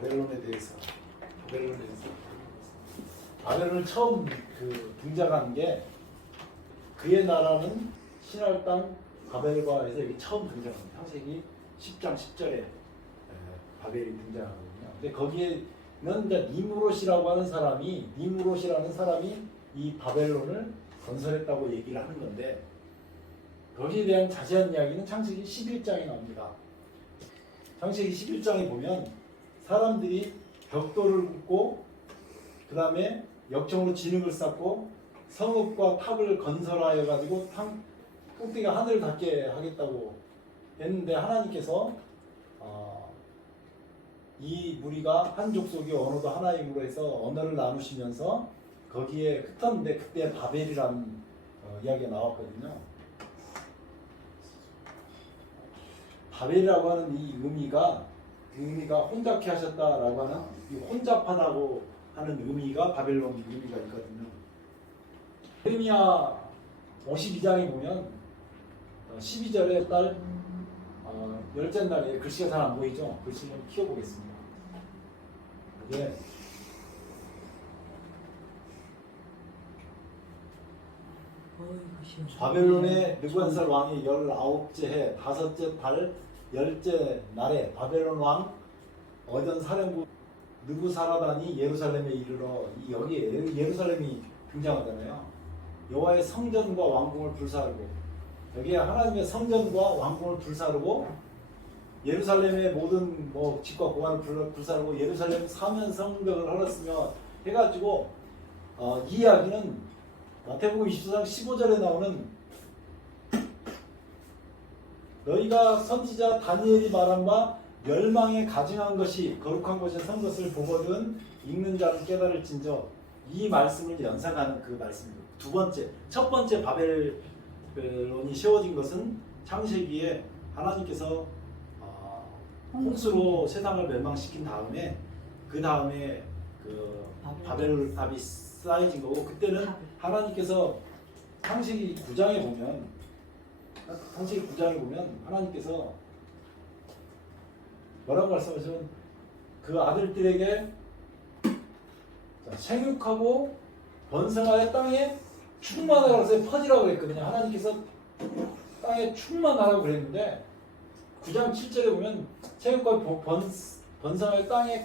바벨론에 대해서 바벨론을 처음 등장한 게 그의 나라는 신할 땅 바벨과에서 여기 처음 등장합니다. 창세기 10장 10절에 바벨이 등장하거든요. 근데 거기에는 이제 니므롯이라는 사람이 이 바벨론을 건설했다고 얘기를 하는 건데 거기에 대한 자세한 이야기는 창세기 11장에 나옵니다. 창세기 11장에 보면 사람들이 벽돌을 굽고 그 다음에 역청으로 진흙을 쌓고 성읍과 탑을 건설하여 가지고 꼭대기가 하늘을 닿게 하겠다고 했는데 하나님께서 이 무리가 한 족속이 언어도 하나임으로 해서 언어를 나누시면서 거기에 흩었는데 그때 바벨이라는 이야기가 나왔거든요. 바벨이라고 하는 이 의미가 혼잡케 하셨다라고 하는 이 혼잡하다고 하는 의미가 바벨론 의미가 있거든요. 예레미야 52장에 보면 12절에 딸 열째 날에 글씨가 잘 안 보이죠? 글씨 좀 키워보겠습니다. 이게 바벨론의 느부갓네살 왕이 19째 해 5째 달 10째 날에 바벨론 왕 어전 사령부 느부사라단이 예루살렘에 이르러 여기에 예루살렘이 등장하잖아요. 여호와의 성전과 왕궁을 불사르고 여기에 하나님의 성전과 왕궁을 불사르고 예루살렘의 모든 집과 공간을 불사르고 예루살렘 사면 성벽을 헐었으며 해가지고 이 이야기는 마태복음 24장 15절에 나오는 너희가 선지자 다니엘이 말한 바 멸망에 가증한 것이 거룩한 곳에 선 것을 보거든 읽는 자는 깨달을진저 이 말씀을 연상하는 그 말씀입니다. 첫 번째 바벨론이 세워진 것은 창세기에 하나님께서 홍수로 세상을 멸망시킨 다음에 그 다음에 바벨탑이 쌓여진 거고 그때는 하나님께서 창세기 9장에 보면 하나님께서 뭐라고 말씀하시면 그 아들들에게 생육하고 번성하여 땅에 충만하라고 해서 퍼지라고 그랬거든요. 하나님께서 땅에 충만하라고 그랬는데 9장 7절에 보면 생육하고 번성하여 땅에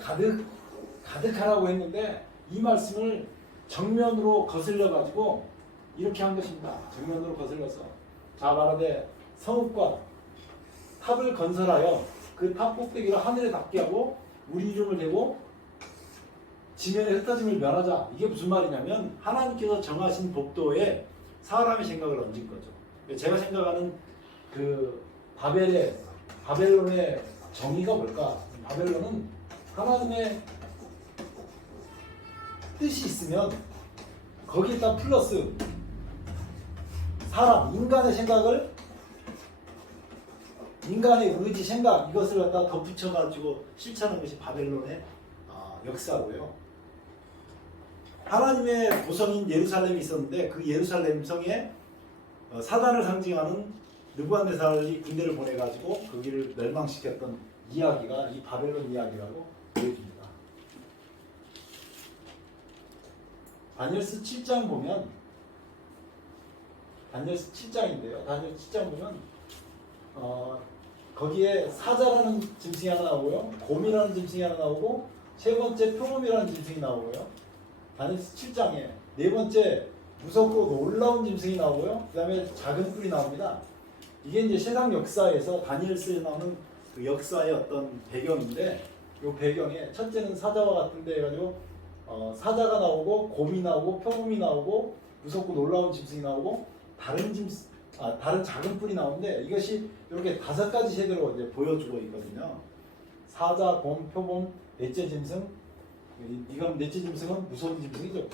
가득하라고 했는데 이 말씀을 정면으로 거슬려 가지고 이렇게 한 것입니다. 정면으로 거슬려서 자 말하되 성읍과 탑을 건설하여 그 탑 꼭대기를 하늘에 닿게 하고 우리 이름을 대고 지면에 흩어짐을 면하자. 이게 무슨 말이냐면 하나님께서 정하신 법도에 사람의 생각을 얹은 거죠. 제가 생각하는 그 바벨론의 정의가 뭘까? 바벨론은 하나님의 뜻이 있으면 거기에다 플러스 인간의 생각을 인간의 의지, 생각 이것을 갖다 덧붙여가지고 실천하는 것이 바벨론의 역사고요. 하나님의 도성인 예루살렘이 있었는데 그 예루살렘 성에 사단을 상징하는 느부갓네살이 군대를 보내가지고 거기를 멸망시켰던 이야기가 이 바벨론 이야기라고 보여집니다. 다니엘서 7장 보면 다니엘서 7장인데요. 다니엘서 7장 보면 거기에 사자라는 짐승이 하나 나오고요. 곰이라는 짐승이 하나 나오고 세 번째 표범이라는 짐승이 나오고요. 다니엘서 7장에 네 번째 무섭고 놀라운 짐승이 나오고요. 그 다음에 작은 뿔이 나옵니다. 이게 이제 세상 역사에서 다니엘서에 나오는 그 역사의 어떤 배경인데 이 배경에 첫째는 사자와 같은데 해가지고 사자가 나오고 곰이 나오고 표범이 나오고 무섭고 놀라운 짐승이 나오고 다른 작은 뿔이 나오는데 이것이 이렇게 5가지 세대로 이제 보여주고 있거든요. 사자, 곰, 표범, 넷째 짐승. 이건 넷째 짐승은 무서운 짐승이죠.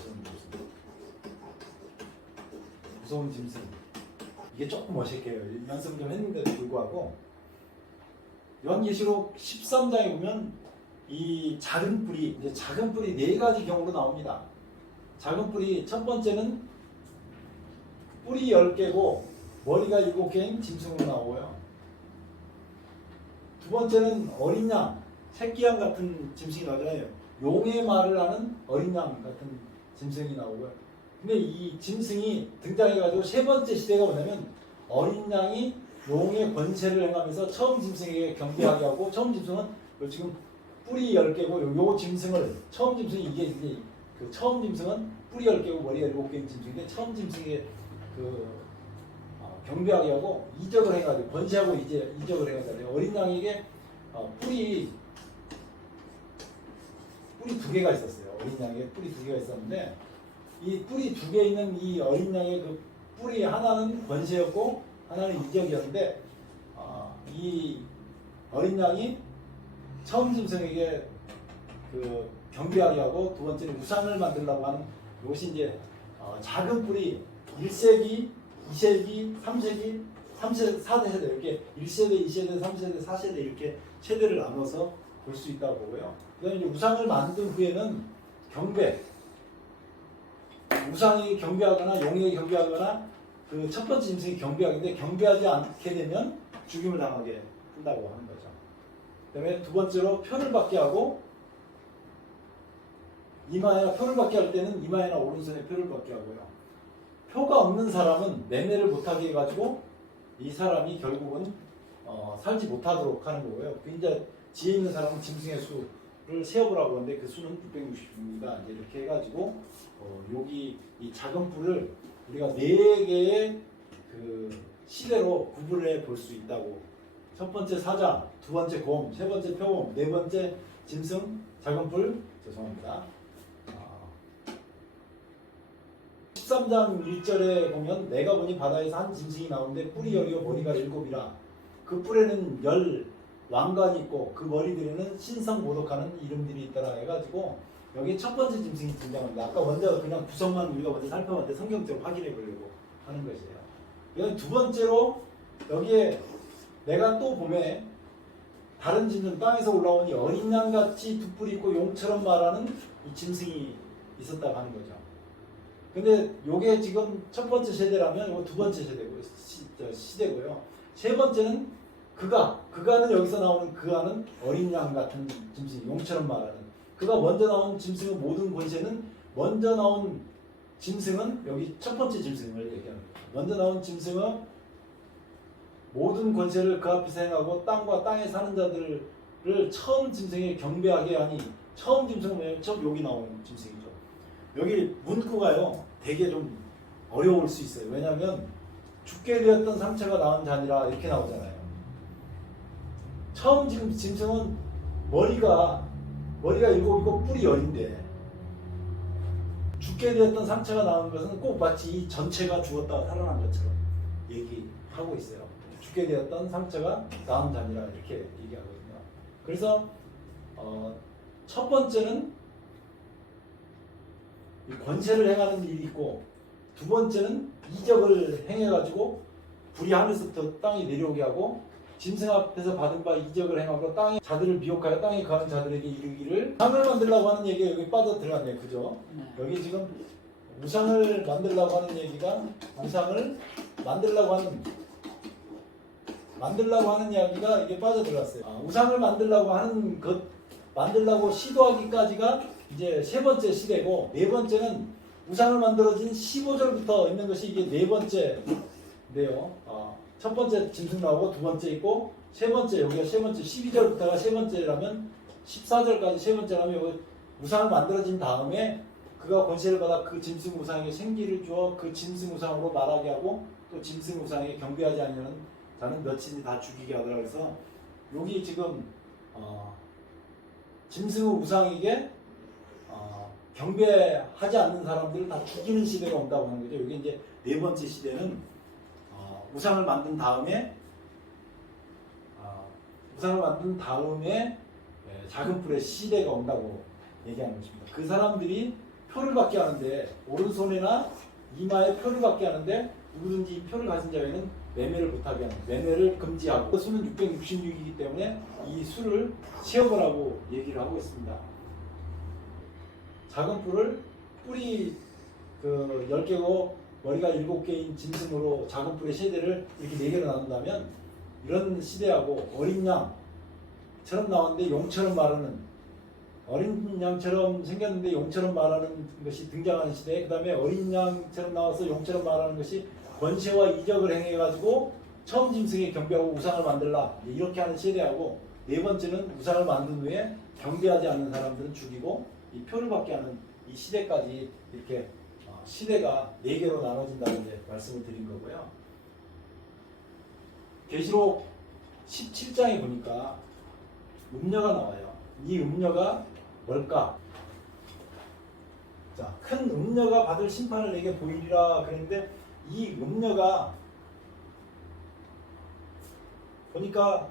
무서운 짐승. 이게 조금 어색해요. 연습 좀 했는데도 불구하고 요한계시록 13장에 보면 이 작은 뿔이 4가지 경우로 나옵니다. 작은 뿔이 첫 번째는 뿔이 10개고 머리가 7개인 짐승으로 나오고요. 두 번째는 어린 양, 새끼양 같은 짐승이 나오잖아요. 용의 말을 하는 어린 양 같은 짐승이 나오고요. 근데 이 짐승이 등장해가지고 세 번째 시대가 뭐냐면 어린 양이 용의 권세를 행하면서 처음 짐승에게 경배하게 하고, 처음 짐승은 지금 뿔이 10개고 요 짐승을 처음 짐승이 이게 그 처음 짐승은 뿔이 10개고 머리가 7개인 짐승인데 처음 짐승에게 경배하게 하고 이적을 해가지고 권세하고 이적을 해가지고 어린 양에게 뿔이 2개가 있었어요. 어린 양에게 뿔이 2개가 있었는데 이 뿔이 2개 있는 이 어린 양의 그 뿔이 하나는 권세였고 하나는 이적이었는데 이 어린 양이 처음 짐승에게 그 경배하게 하고, 두 번째는 우상을 만들려고 하는 이것이 이제 작은 뿔이 1세기, 2세기, 3세기, 4대 세대 이렇게 1세대, 2세대, 3세대, 4세대 이렇게 세대를 나눠서 볼 수 있다고 보고요. 그다음에 이제 우상을 만든 후에는 경배, 우상이 경배하거나 용에게 경배하거나 그 첫 번째 짐승이 경배하는데 경배하지 않게 되면 죽임을 당하게 한다고 하는 거죠. 그다음에 두 번째로 표를 받게 하고, 이마에나 표를 받게 할 때는 이마에나 오른손에 표를 받게 하고요. 표가 없는 사람은 매매를 못하게 해가지고 이 사람이 결국은 살지 못하도록 하는 거고요. 그 이제 지혜 있는 사람은 짐승의 수를 세어보라고 하는데 그 수는 660입니다. 이제 이렇게 해가지고 여기 이 작은 뿔을 우리가 4개의 그 시대로 구분해 볼 수 있다고. 첫 번째 사자, 두 번째 곰, 세 번째 표범, 네 번째 짐승, 작은 뿔, 죄송합니다. 13장 1절에 보면 내가 보니 바다에서 한 짐승이 나오는데 뿔이 10이요 머리가 7이라. 그 뿔에는 10 왕관이 있고 그 머리들에는 신성 모독하는 이름들이 있더라 해가지고 여기 첫 번째 짐승이 등장합니다. 아까 먼저 그냥 구성만 우리가 먼저 살펴봤는데 성경적으로 확인해 보려고 하는 것이에요. 여기 두 번째로 여기에 내가 또 봄에 다른 짐승 땅에서 올라오니 어린 양같이 두 뿔이 있고 용처럼 말하는 이 짐승이 있었다고 하는 거죠. 근데 요게 지금 첫 번째 세대라면 요거 두 번째 세대고요. 시대고요. 세 번째는 그가는 여기서 나오는 그가는 어린 양 같은 짐승, 용처럼 말하는. 그가 먼저 나온 짐승의 모든 권세는 먼저 나온 짐승은 여기 첫 번째 짐승을 얘기합니다. 먼저 나온 짐승은 모든 권세를 그 앞에서 행하고 땅과 땅에 사는 자들을 처음 짐승에 경배하게 하니, 처음 짐승은 뭐냐면 처음 여기 나온 짐승이죠. 여기 문구가요 되게 좀 어려울 수 있어요. 왜냐하면 죽게 되었던 상처가 나은 자니라 이렇게 나오잖아요. 처음 짐승은 머리가 7이고 뿔이 10인데 죽게 되었던 상처가 나은 것은 꼭 마치 이 전체가 죽었다가 살아난 것처럼 얘기하고 있어요. 죽게 되었던 상처가 나은 자니라 이렇게 얘기하거든요. 그래서 첫 번째는 권세를 행하는 일이 있고, 두 번째는 이적을 행해가지고 불이 하늘서부터 땅에 내려오게 하고 짐승 앞에서 받은 바 이적을 행하고 땅에 자들을 미혹하여 땅에 거하는 자들에게 이르기를. 우상을 만들려고 하는 얘기가 여기 빠져 들어갔네요. 그죠? 여기 지금 우상을 만들려고 하는 얘기가 우상을 만들려고 하는 이야기가 이게 빠져 들어갔어요. 우상을 만들려고 시도하기까지가 이제 세 번째 시대고, 네 번째는 우상을 만들어진 15절부터 있는 것이 이게 네 번째인데요. 첫 번째 짐승 나오고 두 번째 있고 세 번째, 여기가 세 번째 12절부터가 세 번째라면 14절까지 세 번째라면 여기 우상을 만들어진 다음에 그가 권세를 받아 그 짐승 우상에게 생기를 주어 그 짐승 우상으로 말하게 하고 또 짐승 우상에게 경배하지 않으면 자는 몇인지 다 죽이게 하더라. 그래서 여기 지금 짐승 우상에게 경배하지 않는 사람들을 다 죽이는 시대가 온다고 하는 거죠. 여기 이제 네 번째 시대는 우상을 만든 다음에 작은 뿔의 시대가 온다고 얘기하는 것입니다. 그 사람들이 표를 받게 하는데, 오른손이나 이마에 표를 받게 하는데 누구든지 이 표를 가진 자에게는 매매를 못하게 하는, 매매를 금지하고, 수는 666이기 때문에 이 수를 세어보라고 얘기를 하고 있습니다. 작은 뿔이 10개고 머리가 7개인 짐승으로 작은 뿔의 세대를 이렇게 4개로 나눈다면 이런 시대하고 어린 양, 양처럼 나왔는데 용처럼 말하는, 어린 양처럼 생겼는데 용처럼 말하는 것이 등장하는 시대에, 그 다음에 어린 양처럼 나와서 용처럼 말하는 것이 권세와 이적을 행해가지고 처음 짐승에 경배하고 우상을 만들라, 이렇게 하는 세대하고, 네 번째는 우상을 만든 후에 경배하지 않는 사람들은 죽이고 이 표를 받게 하는 이 시대까지, 이렇게 시대가 네 개로 나눠진다는 이제 말씀을 드린 거고요. 계시록 17장에 보니까 음녀가 나와요. 이 음녀가 뭘까? 자, 큰 음녀가 받을 심판을 내게 보이리라 그랬는데, 이 음녀가 보니까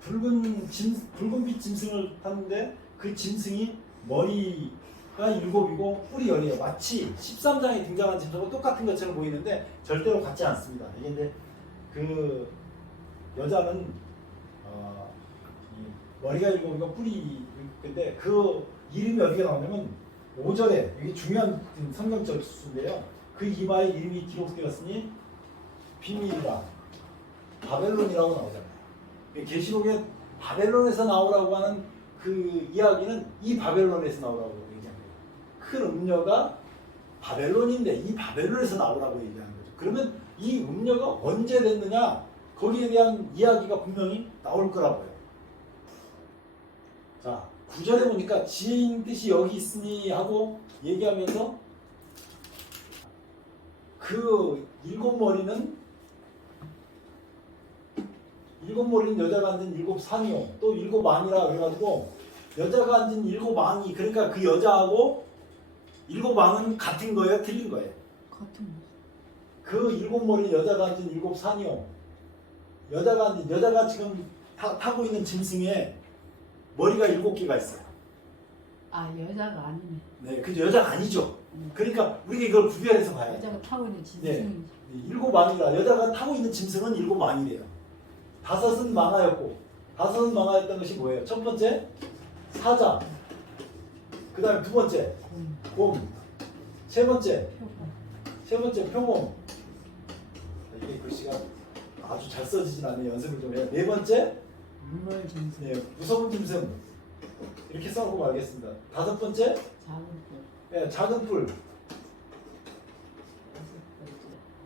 붉은빛 짐승을 탔는데, 그 짐승이 머리가 7이고 뿔이 10이에요. 마치 13장에 등장한 짐승과 똑같은 것처럼 보이는데 절대로 같지 않습니다. 이게 이제 그 여자는 이 머리가 7이고 뿔이, 근데 그 이름이 어디에 나오냐면 5절에, 이게 중요한 성경적 수인데요. 그 이마에 이름이 기록되었으니 비밀이라 바벨론이라고 나오잖아요. 계시록에 바벨론에서 나오라고 하는 그 이야기는 이 바벨론에서 나오라고 얘기합니다. 큰 음녀가 바벨론인데 이 바벨론에서 나오라고 얘기하는 거죠. 그러면 이 음녀가 언제 됐느냐, 거기에 대한 이야기가 분명히 나올 거라고요. 자, 9절에 보니까 지혜인 뜻이 여기 있으니 하고 얘기하면서 그 일곱 머리는 여자가 앉은 7상이요, 또 7왕이라 그래가지고 여자가 앉은 7왕이, 그러니까 그 여자하고 7왕은 같은 거예요, 틀린 거예요? 같은 거. 그 7머리 여자가 앉은 7산이요, 여자가 지금 타고 있는 짐승에 머리가 7개가 있어요. 아, 여자가 아니네. 네, 그 여자가 아니죠. 그러니까 우리가 이걸 구별해서 봐야 돼요. 여자가 타고 있는 네, 짐승이지. 7왕이라, 여자가 타고 있는 짐승은 7왕이래요. 5은 망하였고, 5은 망하였던 것이 뭐예요? 첫 번째 사자, 그 다음에 두 번째 곰, 세 번째 표범. 이게 글씨가 아주 잘 써지진 않네요. 연습을 좀 해요. 네 번째 물물 짐승. 네, 무서운 짐승, 이렇게 써놓고 말겠습니다. 다섯 번째 작은 뿔. 네, 작은 뿔.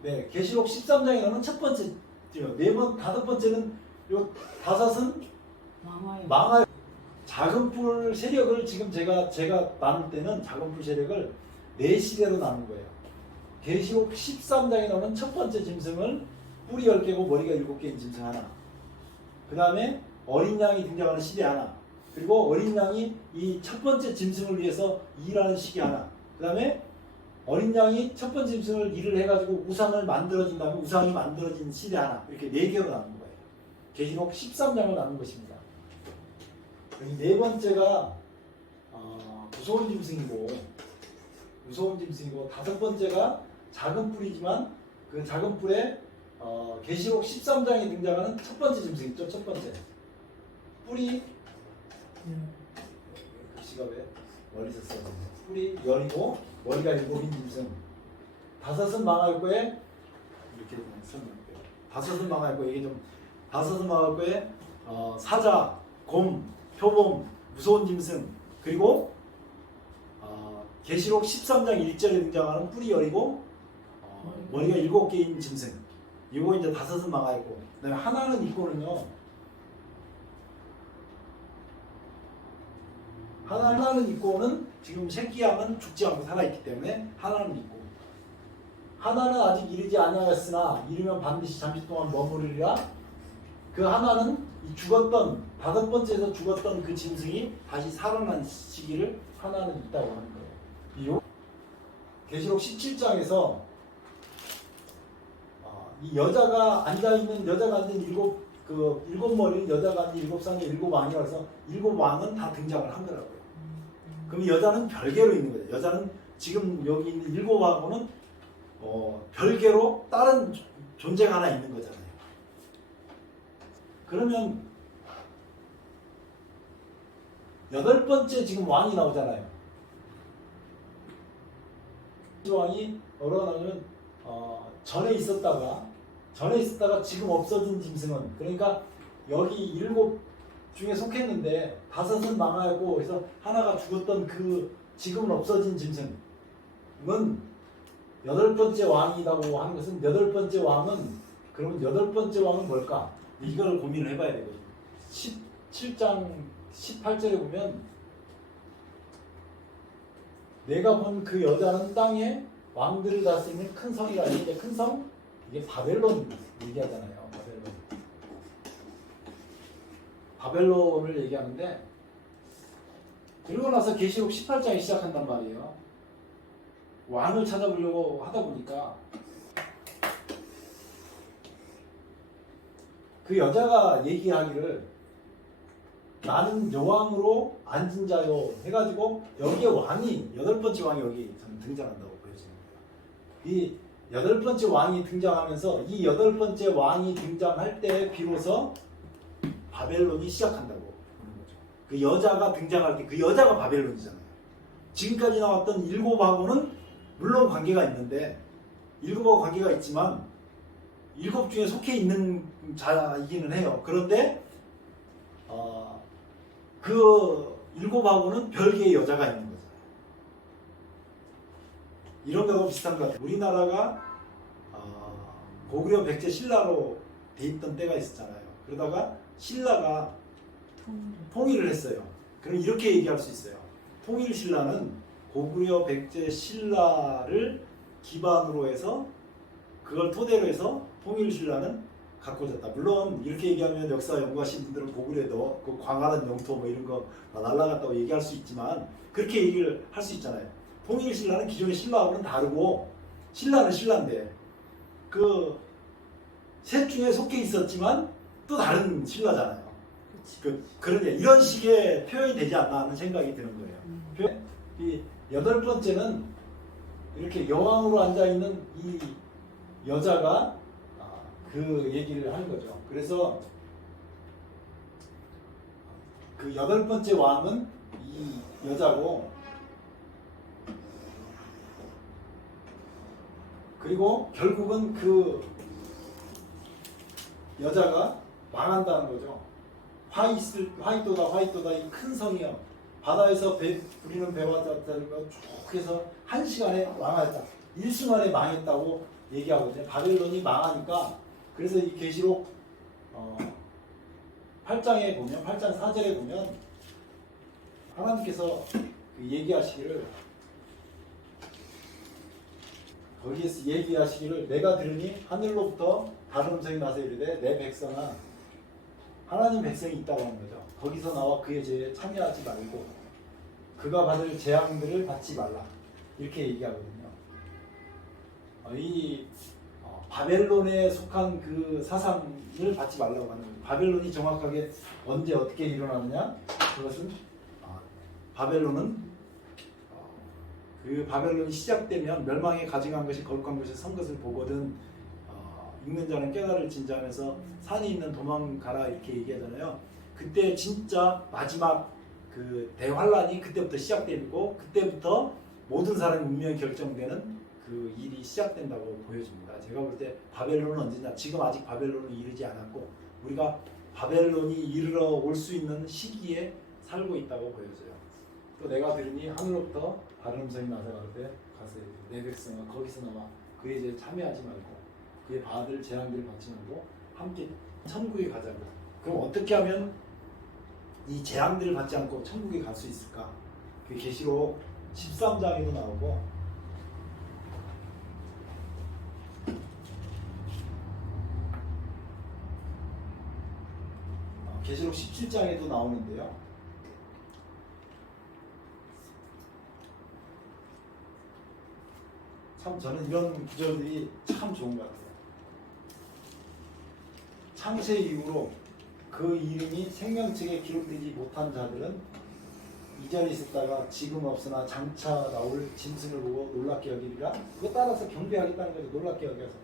네, 계시록 13장에 나오는 첫 번째, 다섯 번째는 요 5은 망하여. 작은 뿔 세력을 지금 제가 나눌 때는 작은 뿔 세력을 4시대로 나눈 거예요. 계시록 13장에 나오는 첫 번째 짐승을 뿔이 10개고 머리가 7개인 짐승 하나, 그 다음에 어린 양이 등장하는 시대 하나, 그리고 어린 양이 이 첫 번째 짐승을 위해서 일하는 시기 하나, 그 다음에 어린 양이 첫 번째 짐승을 일을 해가지고 우상을 만들어진 다음에 우상이 만들어진 시대 하나, 이렇게 4개로 나눈 거예요. 계시록 13장을 나눈 것입니다. 이 네 번째가 무서운 짐승이고, 다섯 번째가 작은 뿔이지만 그 작은 뿔에 계시록 13장에 등장하는 첫 번째 짐승 있죠. 첫 번째 뿔이, 글씨가 왜 머리서 써졌네. 뿔이 10이고 머리가 7인 짐승. 5은 망할 거에, 이렇게 설명할게요. 5은 망할 거에, 이게 좀 5은 망할 거에 사자, 곰, 표범, 무서운 짐승, 그리고 계시록 13장 1절에 등장하는 뿔이 10이고 머리가 7개인 짐승. 이거 이제 5은 망하고, 그다음에 하나는 있고는요. 하나는 있고는 지금 새끼양은 죽지 않고 살아있기 때문에 하나는 있고, 하나는 아직 이르지 아니하였으나 이르면 반드시 잠시 동안 머무르리라. 그 하나는 이 죽었던, 5번째에서 죽었던 그 짐승이 다시 살아난 시기를 하나는 있다고 하는 거예요. 계시록 17장에서 이 여자가 앉은 7머리는 여자가 앉은 7상에 7왕이라서 7왕은 다 등장을 한 거라고요. 그럼 여자는 별개로 있는 거죠. 여자는 지금 여기 있는 7왕하고는 별개로 다른 존재가 하나 있는 거잖아요. 그러면 8번째 지금 왕이 나오잖아요. 이 왕이 뭐라고 나오냐면 전에 있었다가 지금 없어진 짐승은, 그러니까 여기 중에 속했는데 5은 망하였고 그래서 하나가 죽었던 그 지금은 없어진 짐승은 8번째 왕이라고 하는 것은 8번째 왕은 그러면 8번째 왕은 뭘까? 이걸 고민을 해봐야 되거든요. 17장 18절에 보면 내가 본 그 여자는 땅에 왕들을 다스리는 큰 성이라. 이게 큰 성? 이게 바벨론 얘기하잖아요. 바벨론을 얘기하는데 그리고 나서 계시록 18장이 시작한단 말이에요. 왕을 찾아보려고 하다 보니까 그 여자가 얘기하기를 나는 여왕으로 앉은 자요 해가지고 여기에 왕이 8번째 왕이 여기 등장한다고 보여지는 거예요. 이 8번째 왕이 등장하면서 이 8번째 왕이 등장할 때 비로소 바벨론이 시작한다고 보는 거죠. 그 여자가 등장할 때 그 여자가 바벨론이잖아요. 지금까지 나왔던 7하고는 물론 관계가 있는데 7하고 관계가 있지만 7 중에 속해 있는 자이기는 해요. 그런데 그 7하고는 별개의 여자가 있는 거잖아요. 이런 거하고 비슷한 것 같아요. 우리나라가 고구려 백제 신라로 돼 있던 때가 있었잖아요. 그러다가 신라가 통일을 했어요. 그럼 이렇게 얘기할 수 있어요. 통일 신라는 고구려 백제 신라를 기반으로 해서 그걸 토대로 해서 통일 신라는 가꿔졌다. 물론 이렇게 얘기하면 역사 연구하신 분들은 고구려에 그 광활한 영토 뭐 이런 거 날라갔다고 얘기할 수 있지만 그렇게 얘기를 할 수 있잖아요. 통일 신라는 기존의 신라하고는 다르고 신라는 신라인데 그 셋 중에 속해 있었지만 또 다른 신라잖아요. 그러냐 이런 식의 표현이 되지 않나 하는 생각이 드는 거예요. 이 8번째는 이렇게 여왕으로 앉아 있는 이 여자가 그 얘기를 하는 거죠. 그래서 그 8번째 왕은 이 여자고 그리고 결국은 그 여자가 망한다는 거죠. 화이토다 이 큰 성이요. 바다에서 부리는 배와 같은 거 쭉 해서 1시간에 망했다. 일순간에 망했다고 얘기하거든요. 바벨론이 망하니까 그래서 이 계시록 8장에 보면 8장 4절에 보면 하나님께서 그 얘기하시기를 거기에서 얘기하시기를 내가 들으니 하늘로부터 다른 음성이 나서 이르되 내 백성아 하나님 백성이 있다고 하는 거죠. 거기서 나와 그의 죄에 참여하지 말고 그가 받을 재앙들을 받지 말라 이렇게 얘기하거든요. 이 바벨론에 속한 그 사상을 받지 말라고 하는 거예요. 바벨론이 정확하게 언제 어떻게 일어나느냐? 그것은 바벨론은 그 바벨론이 시작되면 멸망에 가증한 것이 거룩한 것이 선 것을 보거든 읽는 자는 깨달을진자 하면서 산이 있는 도망가라 이렇게 얘기하잖아요. 그때 진짜 마지막 그 대환란이 그때부터 시작되고 그때부터 모든 사람의 운명이 결정되는 그 일이 시작된다고 보여집니다. 제가 볼 때 바벨론은 언제냐? 지금 아직 바벨론은 이르지 않았고 우리가 바벨론이 이르러 올 수 있는 시기에 살고 있다고 보여져요. 또 내가 들으니 하늘로부터 다른 음성이 나서 가르되 가세 내 백성아 거기서 나와 그의 죄에 참여하지 말고 그의 받을 재앙들을 받지 말고 함께 천국에 가자고. 그럼 어떻게 하면 이 재앙들을 받지 않고 천국에 갈 수 있을까? 그 계시록 13장에도 나오고 계시록 17장에도 나오는데요. 참 저는 이런 구절들이 참 좋은 것 같아요. 창세 이후로 그 이름이 생명책에 기록되지 못한 자들은 이전에 있었다가 지금 없으나 장차 나올 짐승을 보고 놀랍게 여기리라. 그거 따라서 경배하겠다는 거죠. 놀랍게 여겨서.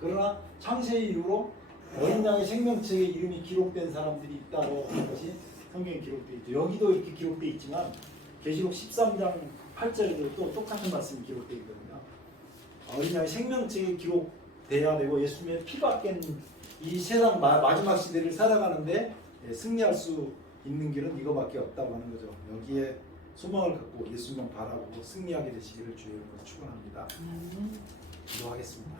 그러나 창세 이후로 어린 양의 생명책에 이름이 기록된 사람들이 있다고 하는 것이 성경에 기록되어 있죠. 여기도 이렇게 기록되어 있지만 계시록 13장 8절에도 또 똑같은 말씀이 기록되어 있거든요. 어린 양의 생명책에 기록돼야 되고 예수님의 피가 깬 이 세상 마지막 시대를 살아가는데 승리할 수 있는 길은 이거밖에 없다고 하는 거죠. 여기에 소망을 갖고 예수님을 바라보고 승리하게 되시기를 주의 이름으로 축원합니다. 기도하겠습니다.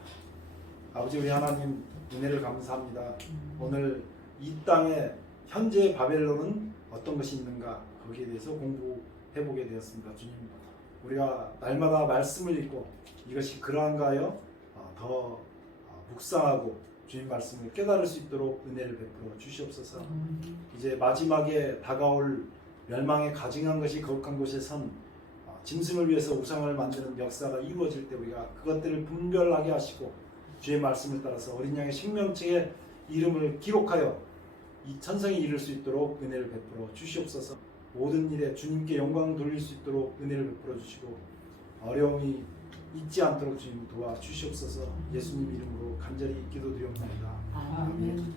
아버지 우리 하나님 은혜를 감사합니다. 오늘 이 땅에 현재 바벨론은 어떤 것이 있는가 거기에 대해서 공부해보게 되었습니다. 주님 우리가 날마다 말씀을 읽고 이것이 그러한가 하여 더 묵상하고 주님 말씀을 깨달을 수 있도록 은혜를 베풀어 주시옵소서. 이제 마지막에 다가올 멸망에 가증한 것이 거룩한 곳에 선 짐승을 위해서 우상을 만드는 역사가 이루어질 때 우리가 그것들을 분별하게 하시고 주의 말씀을 따라서 어린 양의 생명책에 이름을 기록하여 이 천상에 이를 수 있도록 은혜를 베풀어 주시옵소서. 모든 일에 주님께 영광 돌릴 수 있도록 은혜를 베풀어 주시고 어려움이 있지 않도록 주님 도와 주시옵소서. 예수님 이름으로 간절히 기도드리옵나이다. 아멘.